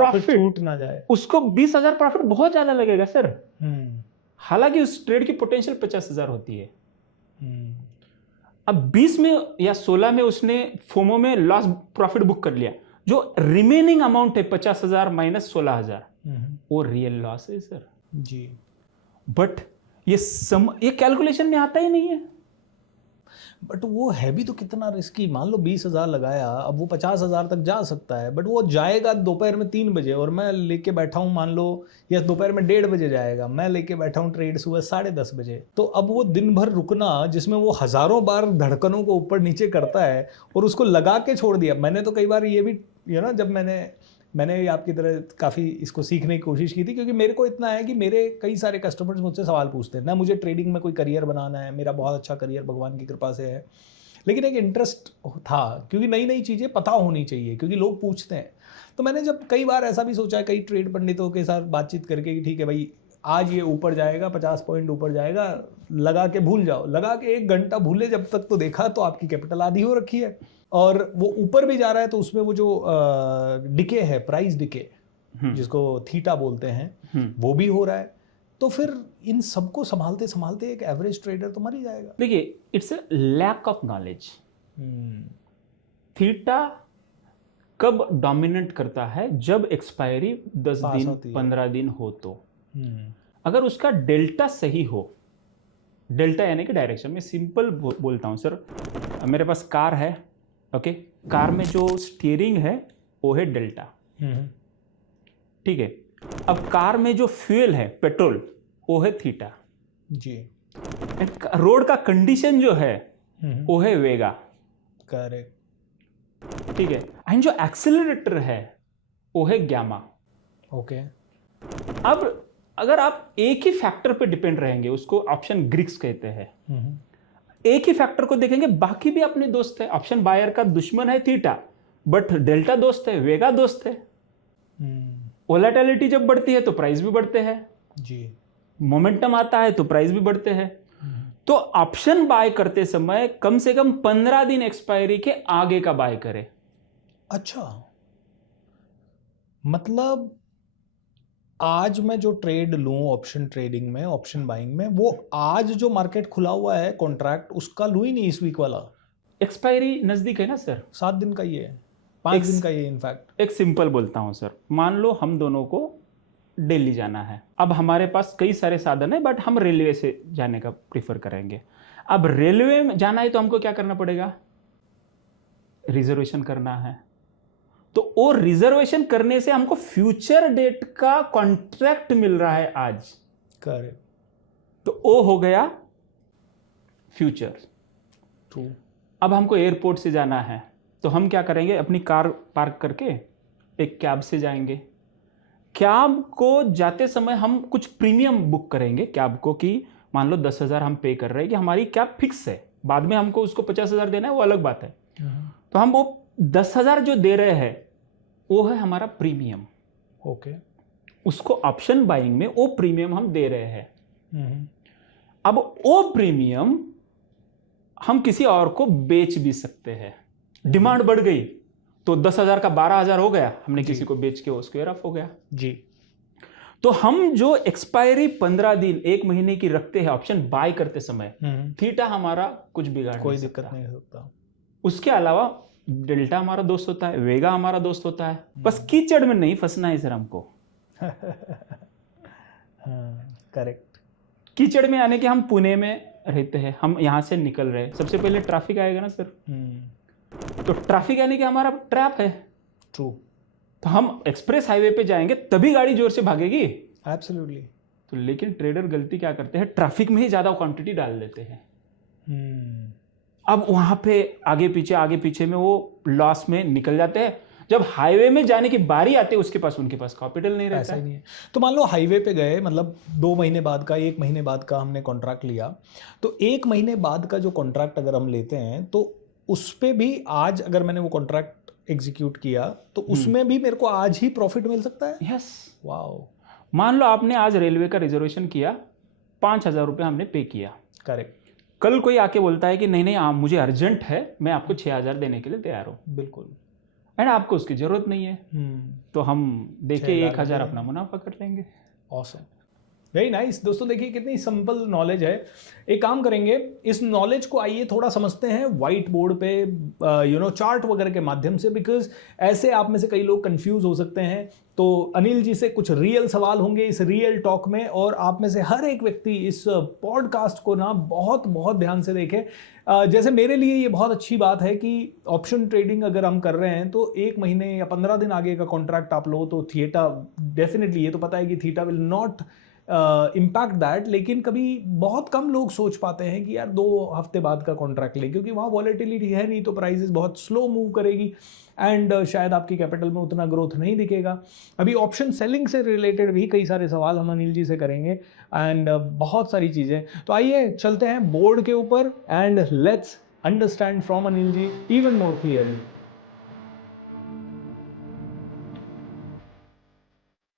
Profit profit छूट ना जाए। उसको 20,000 प्रॉफिट बहुत ज्यादा लगेगा सर। हम्म हालांकि उस ट्रेड की पोटेंशियल 50,000 होती है। हम्म अब 20 में या 16 में उसने फोमो में लॉस प्रॉफिट बुक कर लिया, जो रिमेनिंग अमाउंट है 50,000 माइनस 16,000 वो रियल लॉस है सर। जी। बट ये कैलकुलेशन में आता ही नहीं है। बट वो है भी तो कितना रिस्की। मान लो 20,000 लगाया, अब वो 50,000 तक जा सकता है, बट वो जाएगा दोपहर में 3 बजे और मैं लेके बैठा हूँ, मान लो, या दोपहर में 1:30 बजे जाएगा, मैं लेके बैठा हूँ ट्रेड सुबह 10:30 बजे। तो अब वो दिन भर रुकना, जिसमें वो हजारों बार धड़कनों को ऊपर नीचे करता है, और उसको लगा के छोड़ दिया। मैंने तो कई बार ये भी जब मैंने आपकी तरह काफ़ी इसको सीखने की कोशिश की थी, क्योंकि मेरे को इतना है कि मेरे कई सारे कस्टमर्स मुझसे सवाल पूछते हैं ना, मुझे ट्रेडिंग में कोई करियर बनाना है, मेरा बहुत अच्छा करियर भगवान की कृपा से है, लेकिन एक इंटरेस्ट था, क्योंकि नई नई चीज़ें पता होनी चाहिए, क्योंकि लोग पूछते हैं। तो मैंने जब कई बार ऐसा भी सोचा है, कई ट्रेड पंडितों के साथ बातचीत करके, कि ठीक है भाई, आज ये ऊपर जाएगा, 50 पॉइंट ऊपर जाएगा, लगा के भूल जाओ। लगा के 1 घंटा भूले जब तक, तो देखा तो आपकी कैपिटल आधी हो रखी है, और वो ऊपर भी जा रहा है, तो उसमें वो जो डिके है, प्राइस डिके, जिसको थीटा बोलते हैं, वो भी हो रहा है। तो फिर इन सबको संभालते संभालते एक एवरेज ट्रेडर तो मर ही जाएगा। देखिए, it's a lack of knowledge. Theta कब डोमिनेट करता है? जब एक्सपायरी 10 दिन 15 दिन हो तो। अगर उसका डेल्टा सही हो, डेल्टा यानी कि डायरेक्शन में, सिंपल बोलता हूं सर, मेरे पास कार है, ओके, कार में जो स्टीयरिंग है वो है डेल्टा, ठीक है। अब कार में जो फ्यूल है, पेट्रोल, वो है थीटा जी। रोड का कंडीशन जो है वो है वेगा, करेक्ट, ठीक है। एंड जो एक्सेलरेटर है वो है गैमा, ओके। अब अगर आप एक ही फैक्टर पे डिपेंड रहेंगे, उसको ऑप्शन ग्रीक्स कहते हैं, एक ही फैक्टर को देखेंगे, बाकी भी अपने दोस्त है। ऑप्शन बायर का दुश्मन है थीटा, बट डेल्टा दोस्त है, वेगा दोस्त है। वोलेटिलिटी जब बढ़ती है तो प्राइस भी बढ़ते हैं जी, मोमेंटम आता है तो प्राइस भी बढ़ते हैं। तो ऑप्शन बाय करते समय कम से कम 15 दिन एक्सपायरी के आगे का बाय करें। अच्छा, मतलब आज मैं जो ट्रेड लूं ऑप्शन ट्रेडिंग में, ऑप्शन बाइंग में, वो आज जो मार्केट खुला हुआ है कॉन्ट्रैक्ट, उसका लूं ही नहीं इस वीक वाला। एक्सपायरी नजदीक है ना सर, 7 दिन का ही है, 5 दिन का ही है इनफैक्ट। एक सिंपल बोलता हूं सर, मान लो हम दोनों को दिल्ली जाना है। अब हमारे पास कई सारे साधन है, बट हम रेलवे से जाने का प्रीफर करेंगे। अब रेलवे में जाना है तो हमको क्या करना पड़ेगा? रिजर्वेशन करना है। तो वो रिजर्वेशन करने से हमको फ्यूचर डेट का कॉन्ट्रैक्ट मिल रहा है आज, करेक्ट, तो वो हो गया फ्यूचर। ट्रू। अब हमको एयरपोर्ट से जाना है तो हम क्या करेंगे? अपनी कार पार्क करके एक कैब से जाएंगे। कैब को जाते समय हम कुछ प्रीमियम बुक करेंगे कैब को, कि मान लो 10,000 हम पे कर रहे हैं कि हमारी कैब फिक्स है, बाद में हमको उसको 50,000 देना है, वो अलग बात है। तो हम वो 10,000 जो दे रहे हैं वो है हमारा प्रीमियम, ओके। उसको ऑप्शन बाइंग में वो प्रीमियम हम दे रहे हैं। अब वो प्रीमियम हम किसी और को बेच भी सकते हैं। डिमांड बढ़ गई तो 10,000 का 12,000 हो गया, हमने किसी को बेच के वो स्क्वायर ऑफ हो गया जी। तो हम जो एक्सपायरी 15 दिन 1 महीने की रखते हैं ऑप्शन बाय करते समय, थीटा हमारा कुछ बिगाड़ कोई दिक्कत नहीं सकता। उसके अलावा डेल्टा हमारा दोस्त होता है, वेगा हमारा दोस्त होता है। बस कीचड़ में नहीं फंसना है सर हमको। करेक्ट। कीचड़ में आने के, हम पुणे में रहते हैं, हम यहाँ से निकल रहे हैं, सबसे पहले ट्रैफिक आएगा ना सर। तो ट्रैफिक आने के हमारा ट्रैप है, ट्रू। तो हम एक्सप्रेस हाईवे पे जाएंगे तभी गाड़ी जोर से भागेगी। एब्सोल्युटली। तो लेकिन ट्रेडर गलती क्या करते हैं? ट्रैफिक में ही ज्यादा क्वांटिटी डाल देते हैं। अब वहां पे आगे पीछे में वो लॉस में निकल जाते हैं। जब हाईवे में जाने की बारी आती है उनके पास कैपिटल नहीं रहता है। नहीं है। तो मान लो हाईवे पे गए, मतलब 2 महीने बाद का, 1 महीने बाद का हमने कॉन्ट्रैक्ट लिया, तो 1 महीने बाद का जो कॉन्ट्रैक्ट अगर हम लेते हैं, तो उस पे भी आज अगर मैंने वो कॉन्ट्रैक्ट एग्जीक्यूट किया तो उसमें भी मेरे को आज ही प्रॉफिट मिल सकता है। यस। वाओ। मान लो आपने आज रेलवे का रिजर्वेशन किया, 5,000 रुपये हमने पे किया। करेक्ट। कल कोई आके बोलता है कि नहीं मुझे अर्जेंट है, मैं आपको 6,000 देने के लिए तैयार हूं। बिल्कुल। एंड आपको उसकी जरूरत नहीं है, तो हम देखिए 1000 में अपना मुनाफा कर लेंगे। Awesome, very nice. दोस्तों देखिए कितनी सिंपल नॉलेज है। एक काम करेंगे, इस नॉलेज को आइए थोड़ा समझते हैं व्हाइट बोर्ड पे, चार्ट वगैरह के माध्यम से, बिकॉज ऐसे आप में से कई लोग कंफ्यूज हो सकते हैं। तो अनिल जी से कुछ रियल सवाल होंगे इस रियल टॉक में, और आप में से हर एक व्यक्ति इस पॉडकास्ट को ना बहुत बहुत ध्यान से देखे। जैसे मेरे लिए ये बहुत अच्छी बात है कि ऑप्शन ट्रेडिंग अगर हम कर रहे हैं तो 1 महीने या 15 दिन आगे का कॉन्ट्रैक्ट आप लो तो थीटा डेफिनेटली, ये तो पता है कि theta will not impact that, लेकिन कभी बहुत कम लोग सोच पाते हैं कि यार 2 हफ्ते बाद का कॉन्ट्रैक्ट ले, क्योंकि वहाँ वॉलेटिलिटी है नहीं, तो प्राइसेस बहुत स्लो मूव करेगी एंड शायद आपकी कैपिटल में उतना ग्रोथ नहीं दिखेगा। अभी ऑप्शन सेलिंग से रिलेटेड भी कई सारे सवाल हम अनिल जी से करेंगे एंड बहुत सारी चीज़ें। तो आइए चलते हैं बोर्ड के ऊपर and let's understand from Anil ji even more clearly.